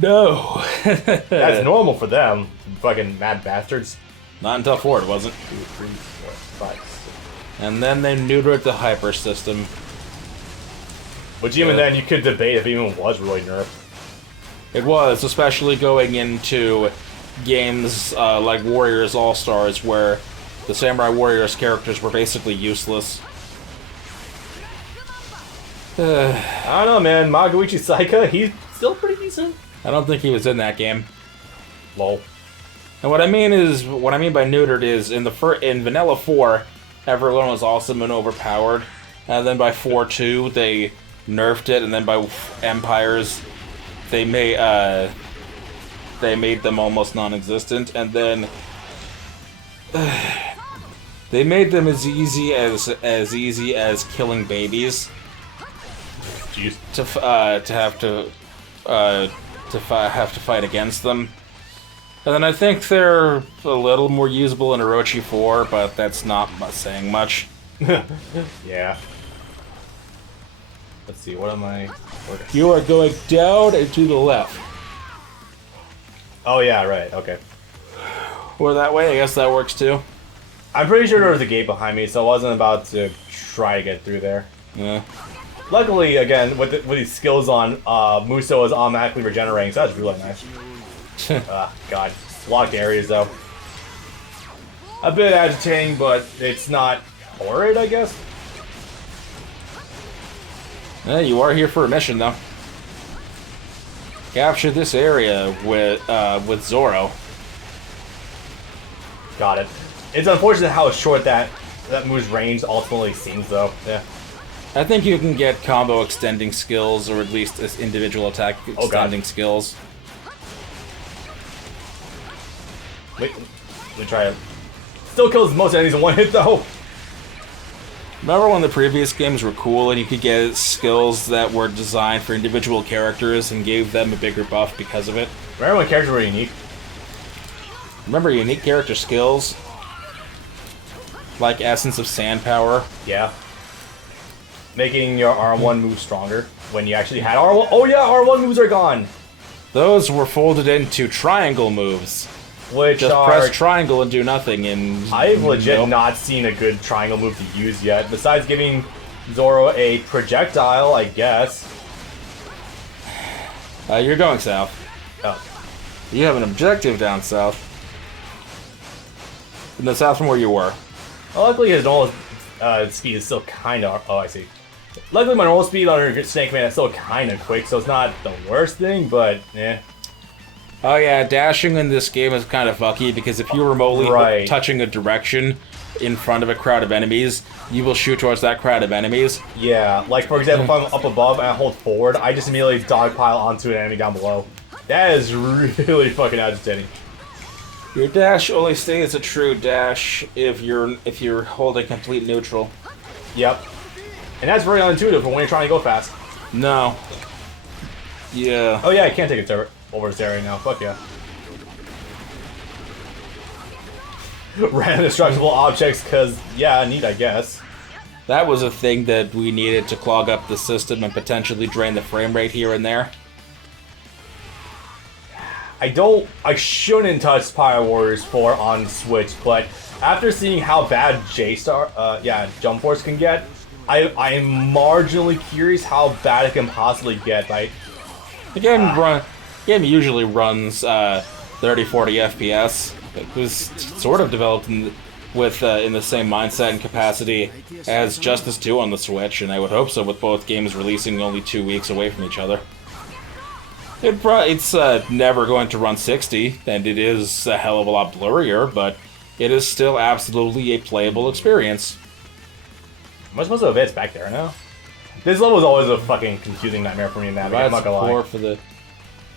No. That's normal for them, fucking mad bastards. Not until 4, it wasn't. 2, 3, 4, 5, 6. And then they neutered the hyper system. Which even then, you could debate if it even was really nerfed. It was, especially going into games like Warriors All-Stars, where the Samurai Warriors characters were basically useless. I don't know, man. Magoichi Saika, he's still pretty decent. I don't think he was in that game. Lol. And what I mean by neutered is in Vanilla 4, everyone was awesome and overpowered, and then by 4.2 they nerfed it, and then by Empires they made them almost non-existent, and then they made them as easy as killing babies. Jeez. To have to fight against them. And then I think they're a little more usable in Orochi 4, but that's not saying much. Yeah. Let's see, what am I... You are going down and to the left. Oh yeah, right, okay. Or that way, I guess that works too. I'm pretty sure there was a gate behind me, so I wasn't about to try to get through there. Yeah. Luckily, again, with these skills on, Muso is automatically regenerating, so that's really nice. God. Locked areas, though. A bit agitating, but it's not horrid, I guess. Yeah, you are here for a mission, though. Capture this area with Zoro. Got it. It's unfortunate how short that move's range ultimately seems, though. Yeah. I think you can get combo extending skills, or at least individual attack extending skills. Wait, let me try it. Still kills most enemies in one hit, though. Remember when the previous games were cool and you could get skills that were designed for individual characters and gave them a bigger buff because of it? Remember when characters were unique? Remember unique character skills? Like Essence of Sand Power? Yeah. Making your R1 move stronger when you actually had R1. Oh yeah, R1 moves are gone! Those were folded into triangle moves. Which Just are... press triangle and do nothing, and... I've legit not seen a good triangle move to use yet, besides giving Zoro a projectile, I guess. You're going south. Oh. You have an objective down south. In the south from where you were. Well, luckily his normal speed is still kinda... Oh, I see. Luckily my normal speed on Snakeman is still kinda quick, so it's not the worst thing, but eh. Oh yeah, dashing in this game is kind of fucky, because if you're remotely touching a direction in front of a crowd of enemies, you will shoot towards that crowd of enemies. Yeah, like for example, if I'm up above and I hold forward, I just immediately dogpile onto an enemy down below. That is really fucking agitating. Your dash only stays a true dash if you're holding complete neutral. Yep. And that's very unintuitive for when you're trying to go fast. No. Yeah. Oh yeah, I can't take it over this area now. Fuck yeah. Random destructible objects, because, yeah, neat, I guess. That was a thing that we needed to clog up the system and potentially drain the frame rate here and there. I shouldn't touch Pyre Warriors 4 on Switch, but after seeing how bad Jump Force can get, I am marginally curious how bad it can possibly get, right? The game usually runs 30-40 FPS. It was sort of developed in the same mindset and capacity as Justice 2 on the Switch, and I would hope so with both games releasing only 2 weeks away from each other. It's never going to run 60, and it is a hell of a lot blurrier, but it is still absolutely a playable experience. Am I supposed to advance back there now? This level is always a fucking confusing nightmare for me to navigate, I'm not gonna lie. For the...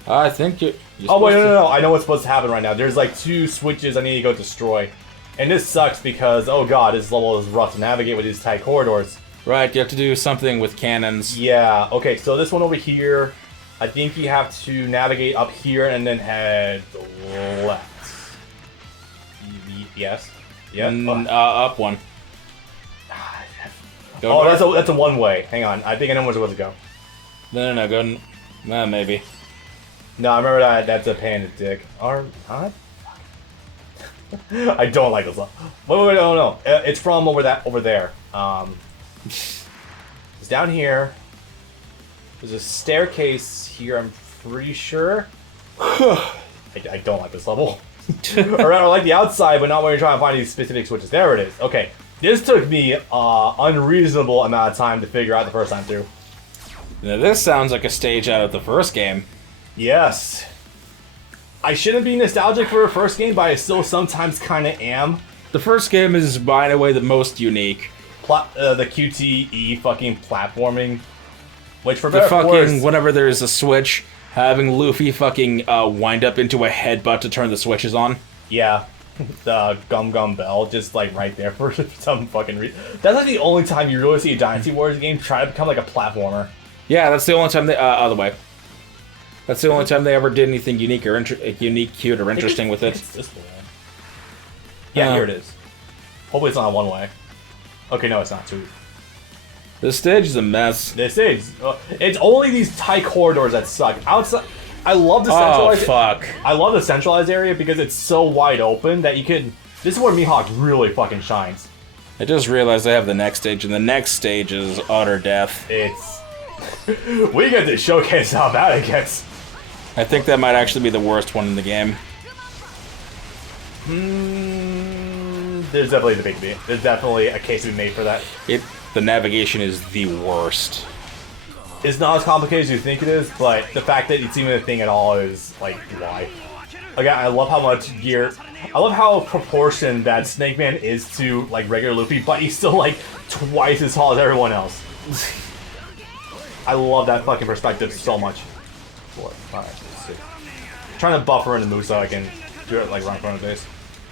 I think you're oh wait, no, I know what's supposed to happen right now. There's like 2 switches I need to go destroy. And this sucks because, oh god, this level is rough to navigate with these tight corridors. Right, you have to do something with cannons. Yeah, okay, so this one over here, I think you have to navigate up here and then head left. Yes? Yeah? Up one. Go that's a one-way. Hang on, I think I know where it's supposed to go. No, go... maybe. No, I remember that. That's a panda dick. Or not? I don't like this level. Wait, no. It's from over there. It's down here. There's a staircase here. I'm pretty sure. I don't like this level. Around, I like the outside, but not when you're trying to find these specific switches. There it is. Okay, this took me unreasonable amount of time to figure out the first time through. Now this sounds like a stage out of the first game. Yes. I shouldn't be nostalgic for a first game, but I still sometimes kind of am. The first game is, by the way, the most unique. The QTE fucking platforming, which for The better or fucking, worse, whenever there's a switch, having Luffy fucking wind up into a headbutt to turn the switches on. yeah, the Gum Bell just like right there for some fucking reason. That's like the only time you really see a Dynasty Warriors game try to become like a platformer. Yeah, that's the only time they, other way. That's the only time they ever did anything unique or unique, cute, or interesting with it. It's this way. Yeah, here it is. Hopefully it's not one way. Okay, no, it's not. Sweet. This stage is a mess. This is. It's only these tight corridors that suck. Outside, I love the centralized. Oh fuck! I love the centralized area because it's so wide open that you can. This is where Mihawk really fucking shines. I just realized I have the next stage, and the next stage is utter death. It's. We get to showcase how bad it gets. I think that might actually be the worst one in the game. There's definitely a debate to be. There's definitely a case to be made for that. The navigation is the worst. It's not as complicated as you think it is, but the fact that it's even a thing at all is like why. Again, I love how much gear. I love how proportioned that Snakeman is to like regular Luffy, but he's still like twice as tall as everyone else. I love that fucking perspective so much. 4, 5, 6. Trying to buffer in the move so I can do it like right in front of base.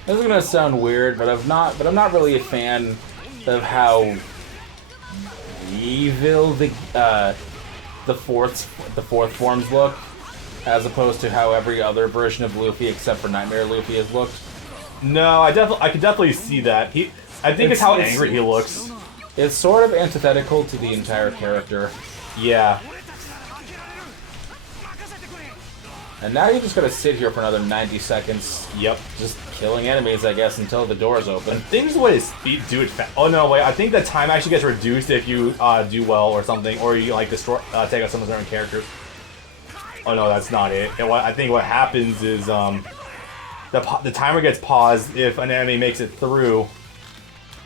This is gonna sound weird, but I'm not really a fan of how evil the fourth forms look, as opposed to how every other version of Luffy except for Nightmare Luffy has looked. No, I could definitely see that. I think it's how angry he looks. It's sort of antithetical to the entire character. Yeah. And now you just gotta sit here for another 90 seconds. Yep. Just killing enemies, I guess, until the doors open. I think this is the way to speed do it fast. Oh no, wait. I think the time actually gets reduced if you do well or something, or you like destroy take out some of certain characters. Oh no, that's not it. I think what happens is the timer gets paused if an enemy makes it through.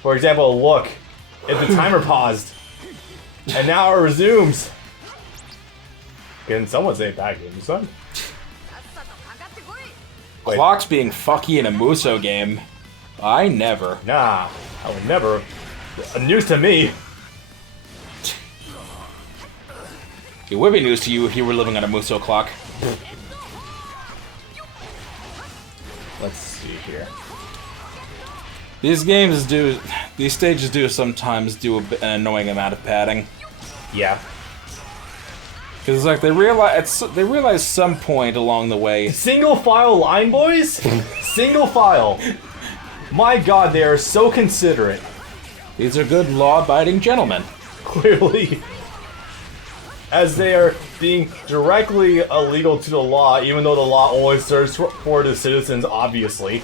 For example, look, if the timer paused, and now it resumes. Can someone say back in the sun? Wait. Clocks being fucky in a Muso game. I never. Nah, I would never. News to me. It would be news to you if you were living on a Muso clock. Let's see here. These stages do sometimes do an annoying amount of padding. Yeah. Because it's like they realize some point along the way. Single file line, boys? Single file. My god, they are so considerate. These are good law-abiding gentlemen. Clearly. As they are being directly illegal to the law, even though the law only serves for the citizens, obviously.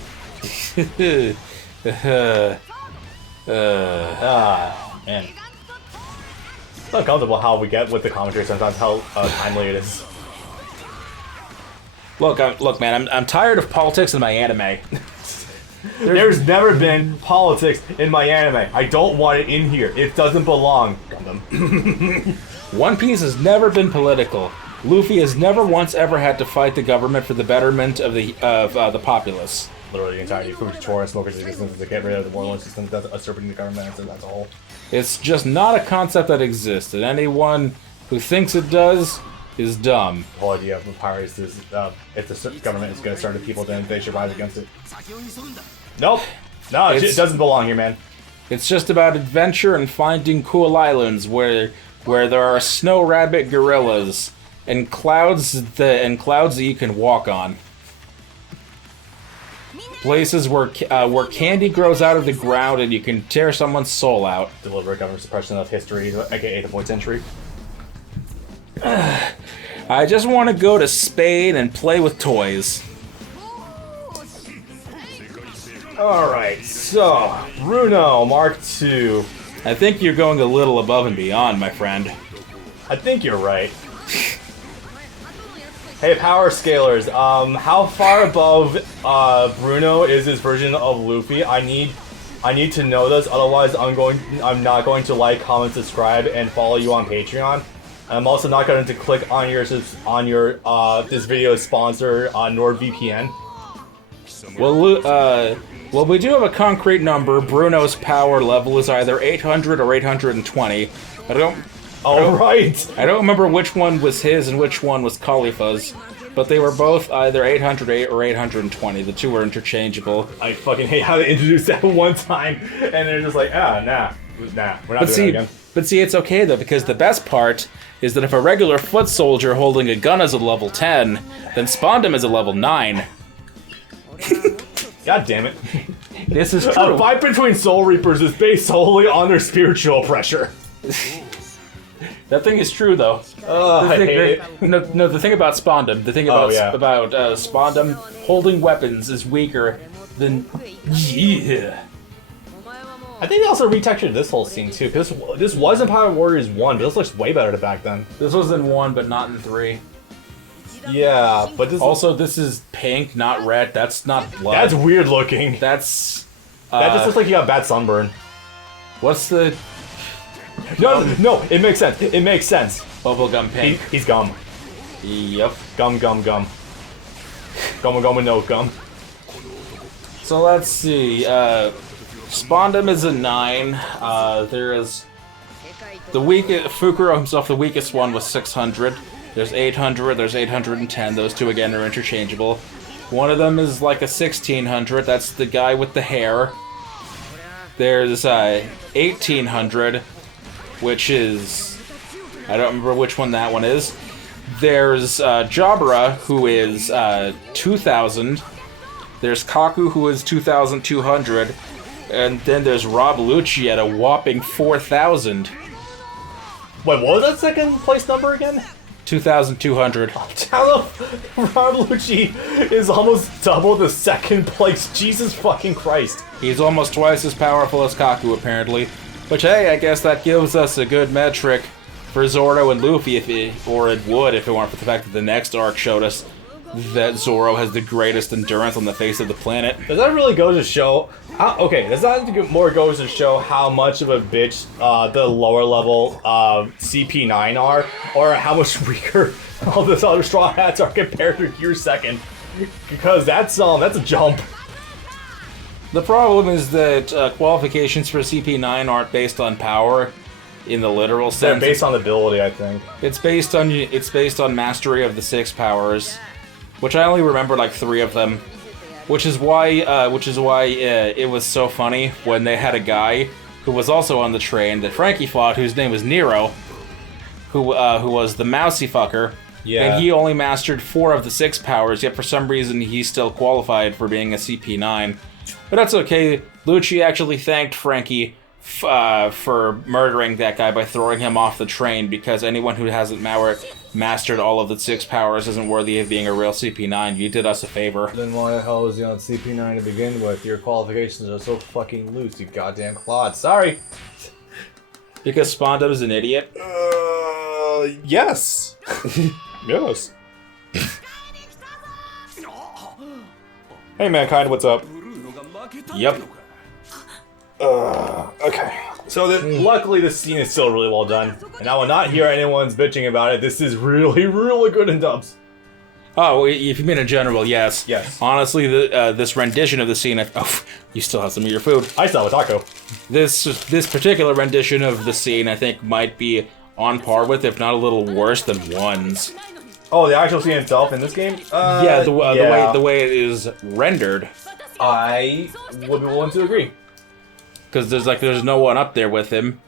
Man. It's uncomfortable how we get with the commentary sometimes, how timely it is. Look, man, I'm tired of politics in my anime. There's never been politics in my anime. I don't want it in here. It doesn't belong. Gundam. One Piece has never been political. Luffy has never once ever had to fight the government for the betterment of the populace. Literally the entirety of Fujitora smokers' existence to get rid of the warlord system that's usurping the government as a whole. It's just not a concept that exists, and anyone who thinks it does is dumb. The whole idea of pirates is if the government is going to serve the people, then they should rise against it. Nope. No, it doesn't belong here, man. It's just about adventure and finding cool islands where there are snow rabbit gorillas and clouds that you can walk on. Places where candy grows out of the ground and you can tear someone's soul out. Deliberate government suppression of history, aka the Void Century. I just want to go to Spain and play with toys. Alright, so, Bruno, Mark II. I think you're going a little above and beyond, my friend. I think you're right. Hey, power scalers, how far above Bruno is this version of Luffy? I need to know this, otherwise I'm not going to like, comment, subscribe, and follow you on Patreon. I'm also not going to click on your this video's sponsor, NordVPN. Well, we do have a concrete number. Bruno's power level is either 800 or 820. I don't remember which one was his and which one was Khalifa's, but they were both either 808 or 820. The two were interchangeable. I fucking hate how they introduced that one time, and they're just like, nah, we're not doing that again. But see, it's okay though, because the best part is that if a regular foot soldier holding a gun is a level 10, then Spondum is a level 9. God damn it. This is true. A fight between Soul Reapers is based solely on their spiritual pressure. That thing is true, though. I hate it. No, the thing about Spondum, about Spondum holding weapons is weaker than... Yeah. I think they also retextured this whole scene, too, because this was in Power Warriors 1, but this looks way better back then. This was in 1, but not in 3. Yeah, but this... Also, this is pink, not red. That's not blood. That's weird looking. That's... that just looks like you got bad sunburn. What's the... No, it makes sense. It makes sense. Bubblegum pink. He's gum. Yep. Gum. Gum with no gum. So let's see. Spondum is a 9. There is... The weakest... Fukuro himself, the weakest one was 600. There's 800, there's 810. Those two, again, are interchangeable. One of them is like a 1600. That's the guy with the hair. There's 1800, which is... I don't remember which one that one is. There's Jabra, who is 2000. There's Kaku, who is 2200. And then there's Rob Lucci at a whopping 4000. Wait, what was that second place number again? 2,200. Rob Lucci is almost double the second place. Jesus fucking Christ. He's almost twice as powerful as Kaku, apparently. Which, hey, I guess that gives us a good metric for Zoro and Luffy, or it would if it weren't for the fact that the next arc showed us that Zoro has the greatest endurance on the face of the planet. Does that really go to show... does that more go to show how much of a bitch the lower level CP9 are? Or how much weaker all those other Straw Hats are compared to Gear Second? Because that's a jump. The problem is that qualifications for CP9 aren't based on power in the literal sense. They're based on ability, I think. It's based on mastery of the 6 powers. Which I only remember like 3 of them, which is why it was so funny when they had a guy who was also on the train that Frankie fought, whose name was Nero, who was the mousy fucker, and he only mastered 4 of the 6 powers. Yet for some reason he still qualified for being a CP9, but that's okay. Lucci actually thanked Frankie for murdering that guy by throwing him off the train, because anyone who hasn't mastered all of the 6 powers isn't worthy of being a real CP9. You did us a favor. Then why the hell was he on CP9 to begin with? Your qualifications are so fucking loose, you goddamn clod. Sorry. Because Spondum's an idiot? Yes. Yes. Hey mankind, what's up? Yep. Okay. So luckily this scene is still really well done, and I will not hear anyone's bitching about it. This is really, really good in dubs. Oh, if you mean in general, yes. Yes. Honestly, this rendition of the scene... Oh, you still have some of your food. I still have a taco. This particular rendition of the scene, I think, might be on par with, if not a little worse than 1's. Oh, the actual scene itself in this game? Yeah, the way it is rendered. I would be willing to agree. Because there's no one up there with him,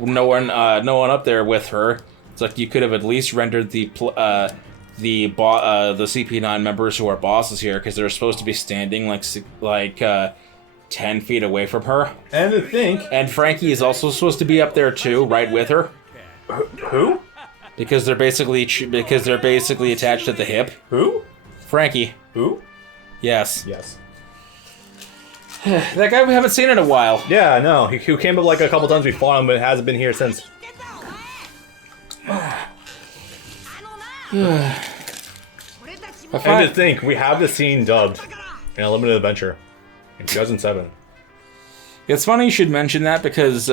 no one up there with her. It's like you could have at least rendered the CP9 members who are bosses here, because they're supposed to be standing like 10 feet away from her. And to think, and Frankie is also supposed to be up there too, right with her. Who? Because they're basically attached at the hip. Who? Frankie. Who? Yes. Yes. That guy we haven't seen in a while. Yeah, I know. He came up like a couple times we fought him, but hasn't been here since. And to think, we have the scene dubbed in a limited adventure in 2007. It's funny you should mention that because,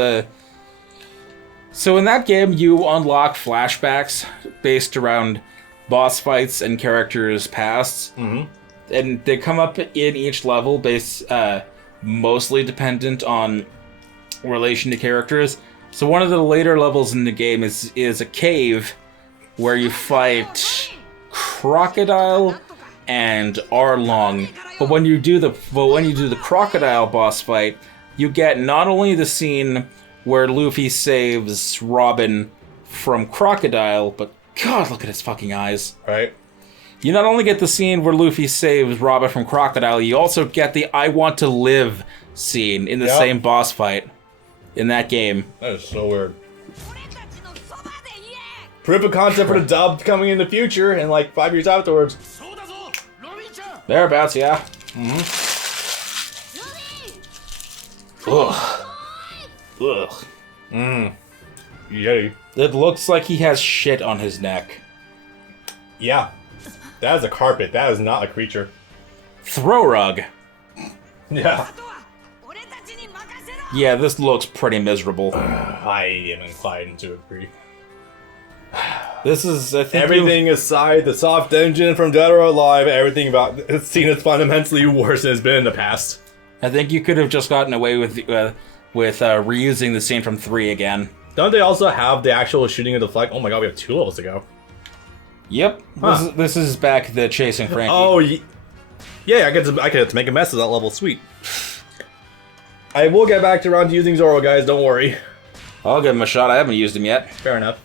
so in that game you unlock flashbacks based around boss fights and characters' pasts. Mm-hmm. And they come up in each level based, mostly dependent on relation to characters. So one of the later levels in the game is a cave where you fight Crocodile and Arlong. But when you do the Crocodile boss fight, you get not only the scene where Luffy saves Robin from Crocodile, but God, look at his fucking eyes. Right. You not only get the scene where Luffy saves Robin from Crocodile, you also get the I Want to Live scene in the same boss fight in that game. That is so weird. Proof of concept for the dub coming in the future and like 5 years afterwards. Thereabouts, yeah. Mm-hmm. Ugh. Ugh. Yay. It looks like he has shit on his neck. Yeah. That is a carpet. That is not a creature. Throw rug. Yeah. Yeah, this looks pretty miserable. I am inclined to agree. This is, I think, everything aside, the soft engine from Dead or Alive, everything about this scene is fundamentally worse than it's been in the past. I think you could have just gotten away with reusing the scene from 3 again. Don't they also have the actual shooting of the flag? Oh my god, we have 2 levels to go. Yep. Huh. This is back the chasing Frankie. Oh, yeah, I get to make a mess of that level. Sweet. I will get back to around to using Zoro, guys. Don't worry. I'll give him a shot. I haven't used him yet. Fair enough.